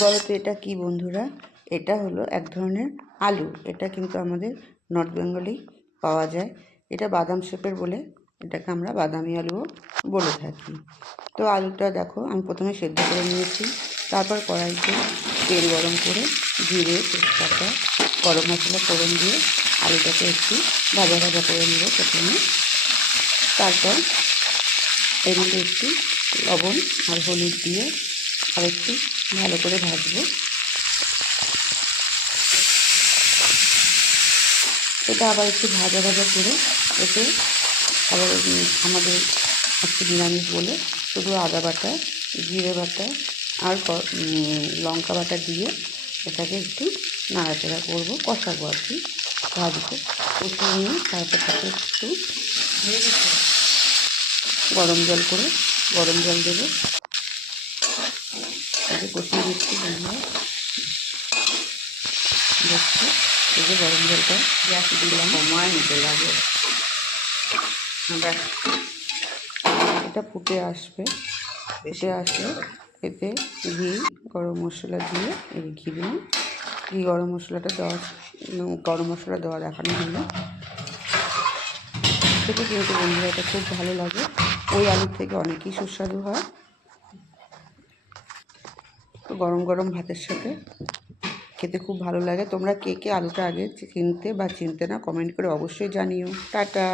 বলো তো এটা কি বন্ধুরা? এটা হলো এক ধরনের আলু। এটা কিন্তু আমাদের নর্থ বেঙ্গলেই পাওয়া যায়। এটা বাদাম শেপের বলে এটাকে আমরা বাদামি আলুও বলে থাকি। তো আলুটা দেখো আমি প্রথমে সেদ্ধ করে নিয়েছি। তারপর কড়াইতে তেল গরম করে জিরে, তেজপাতা, গরম মশলা ফোড়ন দিয়ে আলুটাকে একটু ভাজা ভাজা করে নেব প্রথমে। তারপর এর মধ্যে একটু লবণ আর হলুদ দিয়ে আর একটু ভালো করে ভাজবো। এটা আবার একটু ভাজা ভাজা করে এতে আবার আমাদের একটু নিরামিষ বলে শুধু আদা বাটা, জিরে বাটা আর লঙ্কা বাটা দিয়ে এটাকে একটু নাড়াচাড়া করবো, কষাবো আর কি, ভাজবো। কষিয়ে নিয়ে তারপর তাকে একটু গরম জল দেবো। তাকে কষিয়ে দিচ্ছি বন্ধুরা, দেখছি এই যে গরম জলটা গ্যাস দিলাম, সময় নিতে লাগে। এটা ফুটে আসবে, ফুটে আসলে এতে ঘি, গরম মশলা দিয়ে এই ঘি গরম মশলাটা দেওয়া দেখানো হলো। খেতে কিন্তু বন্ধুরা এটা খুব ভালো লাগে, ওই আলুর থেকে অনেকই সুস্বাদু হয়। তো গরম গরম ভাতের সাথে খেতে খুব ভালো লাগে। তোমরা কে কে আলুটা আগে চিনতে বা চিনতে না কমেন্ট করে অবশ্যই জানিও। টাটা।